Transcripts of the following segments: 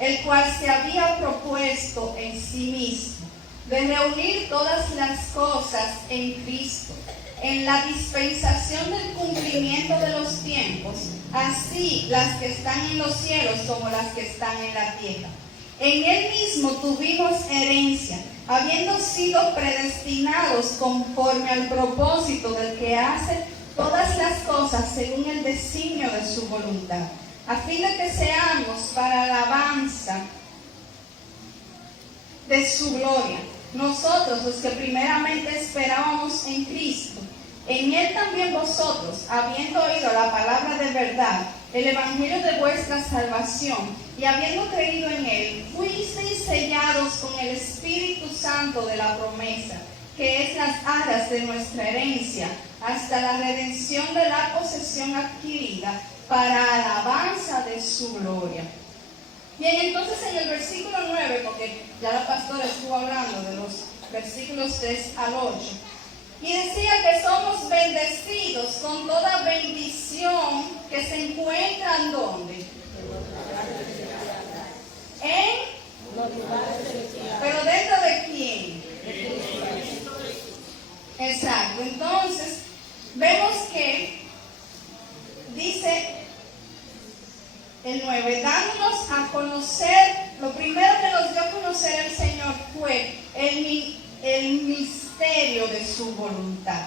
el cual se había propuesto en sí mismo de reunir todas las cosas en Cristo, en la dispensación del cumplimiento de los tiempos, así las que están en los cielos como las que están en la tierra. En Él mismo tuvimos herencia, habiendo sido predestinados conforme al propósito del que hace todas las cosas según el designio de su voluntad, a fin de que seamos para alabanza de su gloria. Nosotros, los que primeramente esperábamos en Cristo, en Él también vosotros, habiendo oído la palabra de verdad, el evangelio de vuestra salvación, y habiendo creído en Él, fuisteis sellados con el Espíritu Santo de la promesa, que es las aras de nuestra herencia, hasta la redención de la posesión adquirida, para alabanza de su gloria. Bien, entonces en el versículo 9, porque ya la pastora estuvo hablando de los versículos 3 al 8, y decía que somos bendecidos con toda bendición que se encuentra en ¿dónde? ¿Pero dentro de quién? Exacto. Entonces, vemos que dice el 9, dándonos a conocer, lo primero que nos dio a conocer el Señor fue el misterio de su voluntad.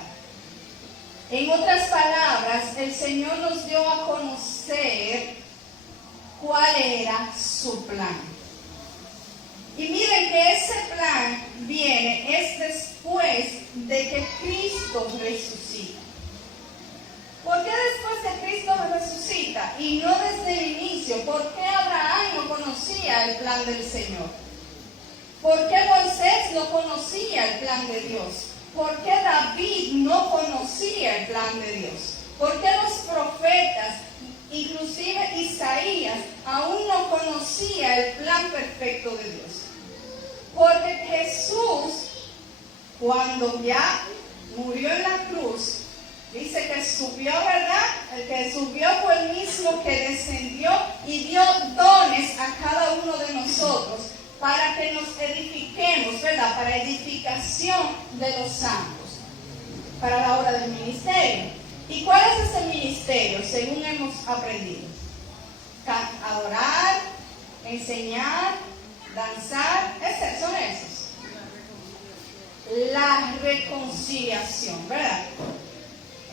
En otras palabras, el Señor nos dio a conocer cuál era su plan. Y miren que ese plan es después de que Cristo resucita. ¿Por qué después de Cristo resucita y no desde el inicio? ¿Por qué Abraham no conocía el plan del Señor? ¿Por qué Moisés no conocía el plan de Dios? ¿Por qué David no conocía el plan de Dios? ¿Por qué los profetas, inclusive Isaías, aún no conocía el plan perfecto de Dios? Porque Jesús, cuando ya murió en la cruz, dice que subió, ¿verdad? El que subió fue el mismo que descendió y dio dones a cada uno de nosotros para que nos edifiquemos, ¿verdad? Para edificación de los santos, para la obra del ministerio. ¿Y cuál es ese ministerio? Según hemos aprendido: adorar, enseñar, danzar, son esos. La reconciliación, ¿verdad?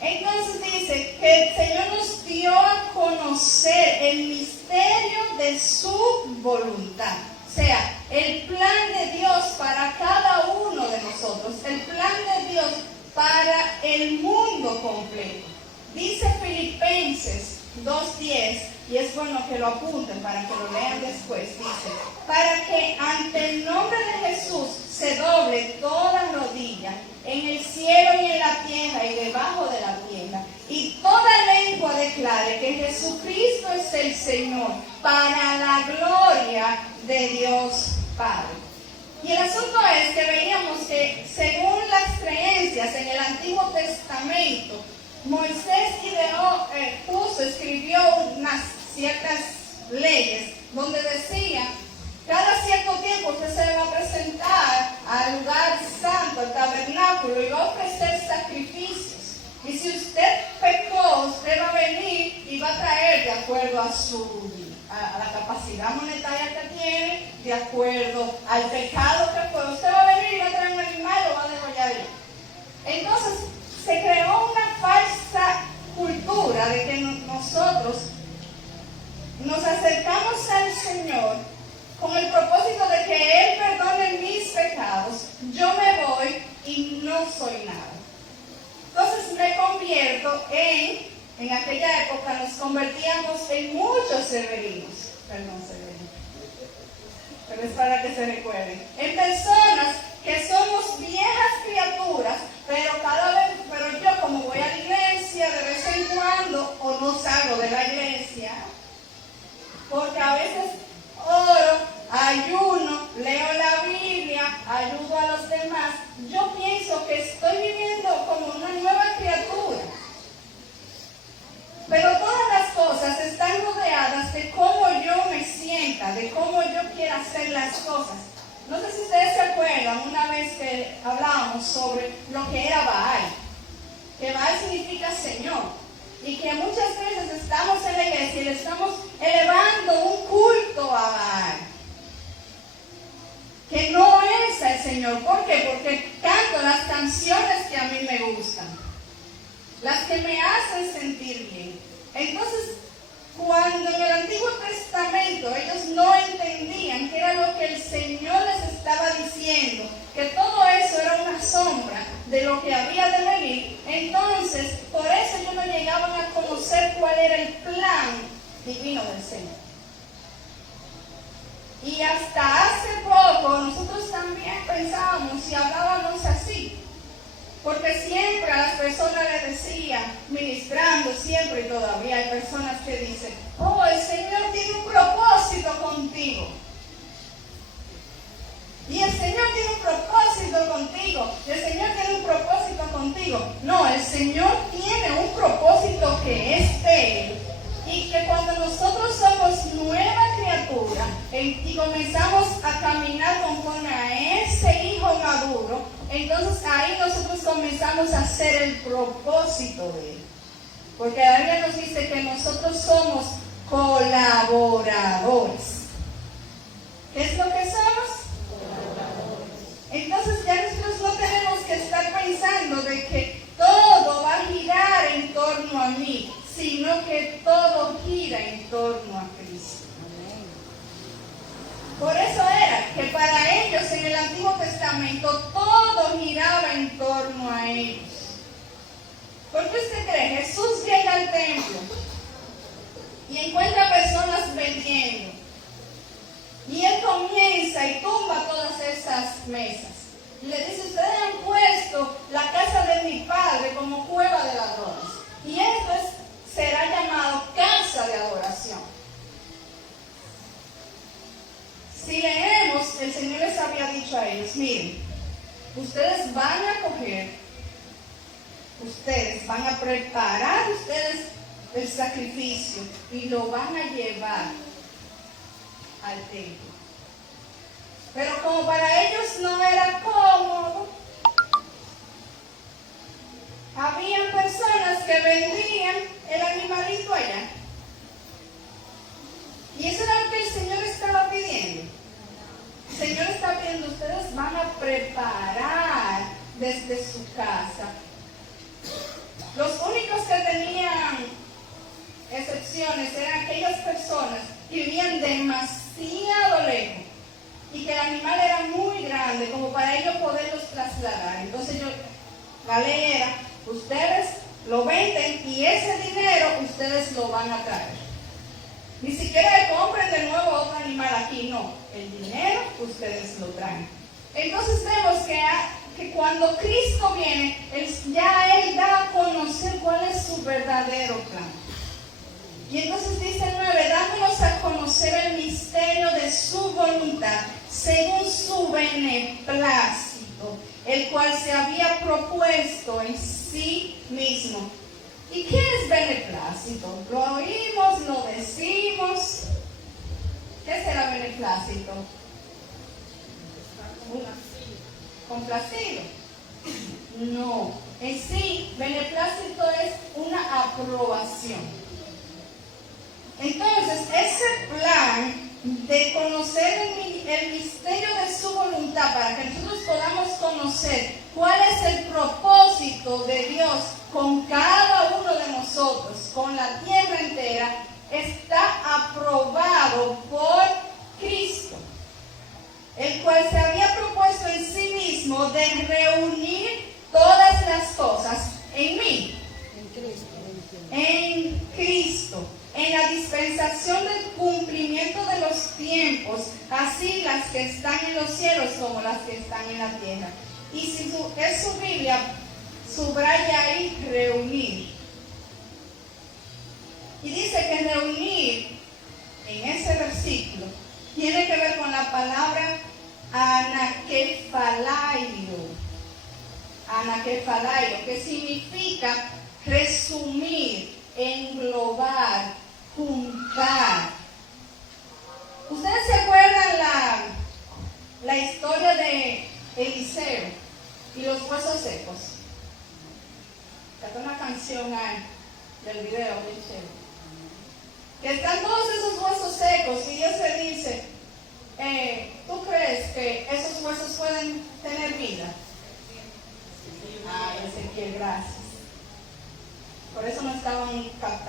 Entonces dice que el Señor nos dio a conocer el misterio de su voluntad. O sea, el plan de Dios para cada uno de nosotros, el plan de Dios para el mundo completo. Dice Filipenses 2:10, y es bueno que lo apunten para que lo lean después, dice: para que ante el nombre de Jesús se doble toda rodilla, en el cielo y en la tierra y debajo de la tierra, y toda lengua declare que Jesucristo es el Señor, para la gloria de Dios Padre. Y el asunto es que veíamos que según las creencias en el Antiguo Testamento, Moisés escribió unas ciertas leyes donde decía: cada cierto tiempo usted se va a presentar al lugar santo, al tabernáculo, y va a ofrecer sacrificios. Y si usted pecó, usted va a venir y va a traer de acuerdo a la capacidad monetaria que tiene, de acuerdo al pecado que fue. Usted va a venir y va a traer un animal y lo va a degollar. Entonces, se creó una falsa cultura de que nosotros nos acercamos al Señor con el propósito de que Él perdone mis pecados. Yo me voy y no soy nada. Entonces me convierto en aquella época nos convertíamos en muchos severinos. Pero es para que se recuerden. En personas que somos viejas criaturas, pero yo como voy a la iglesia de vez en cuando, o no salgo de la iglesia, porque a veces oro, ayuno, leo la Biblia, ayudo a los demás, yo pienso que estoy viviendo como una nueva criatura. Pero todas las cosas están rodeadas de cómo yo me sienta sombra de cómo yo quiero hacer las cosas. No sé si ustedes se acuerdan una vez que hablábamos sobre lo que era Baal. Que Baal significa Señor. Y que muchas veces estamos en la iglesia y le estamos elevando un culto a Baal. Que no es el Señor. ¿Por qué? Porque canto las canciones que a mí me gustan. Las que me hacen sentir bien. Entonces, cuando en el Antiguo Testamento ellos no entendían qué era lo que el Señor les estaba diciendo, que todo eso era una sombra de lo que había de venir, entonces por eso ellos no llegaban a conocer cuál era el plan divino del Señor. Y hasta hace poco nosotros también pensábamos y hablábamos así. Porque siempre a las personas les decían, ministrando siempre y todavía hay personas que dicen, oh, el Señor tiene un propósito contigo. Y el Señor tiene un propósito contigo. Y el Señor tiene un propósito contigo. No, el Señor tiene un propósito que es de Él. Y que cuando nosotros somos nueva criatura y comenzamos a caminar conforme a ese hijo maduro, entonces ahí nosotros comenzamos a hacer el propósito de Él. Porque la Biblia nos dice que nosotros somos colaboradores. ¿Qué es lo que somos? Entonces ya nosotros no tenemos que estar pensando de que todo va a girar en torno a mí, sino que todo gira en torno a Cristo. Por eso era que para ellos en el Antiguo Testamento todo giraba en torno a ellos. ¿Por qué usted cree? Jesús llega al templo y encuentra personas vendiendo. Y Él comienza y tumba todas esas mesas. Y le dice, ustedes han puesto la casa de mi padre como cueva de ladrones. Y esto será llamado casa de adoración. Si leemos, el Señor les había dicho a ellos, miren, ustedes van a preparar ustedes el sacrificio y lo van a llevar al templo. Pero como para ellos no era cómodo, habían personas que vendían el animalito allá. Y eso era lo que el Señor estaba pidiendo. El Señor está pidiendo, ustedes van a preparar desde su casa. Los únicos que tenían excepciones eran aquellas personas que vivían demasiado lejos y que el animal era muy grande como para ellos poderlos trasladar. Entonces la ley era, ustedes lo venden y ese dinero ustedes lo van a traer. Ni siquiera le compren de nuevo otro animal aquí, no. El dinero ustedes lo traen. Entonces vemos que cuando Cristo viene, Él da a conocer cuál es su verdadero plan. Y entonces dice el 9, dándonos a conocer el misterio de su voluntad, según su beneplácito, el cual se había propuesto en sí mismo. ¿Y qué es beneplácito? Lo oímos, lo decimos. ¿Qué será beneplácito? ¿Complacido? No. En sí, beneplácito es una aprobación. Entonces, ese plan de conocer el misterio de su voluntad, para que nosotros podamos conocer cuál es el propósito de Dios con cada uno de nosotros, con la tierra entera, está aprobado por Cristo, el cual se había propuesto en sí mismo de reunir todas las cosas en mí, en Cristo, en la dispensación del cumplimiento de los tiempos, así las que están en los cielos como las que están en la tierra. Y si es su Biblia, subraya ahí reunir. Y dice que reunir en ese versículo tiene que ver con la palabra anakefalaio, que significa resumir, englobar, juntar. ¿Ustedes se acuerdan la historia de Eliseo y los huesos secos? Canta una canción ahí del video, bien chévere. Que están todos esos huesos secos y Dios le dice, ¿tú crees que esos huesos pueden tener vida? Ay, Ezequiel, gracias. Por eso no estaban captados.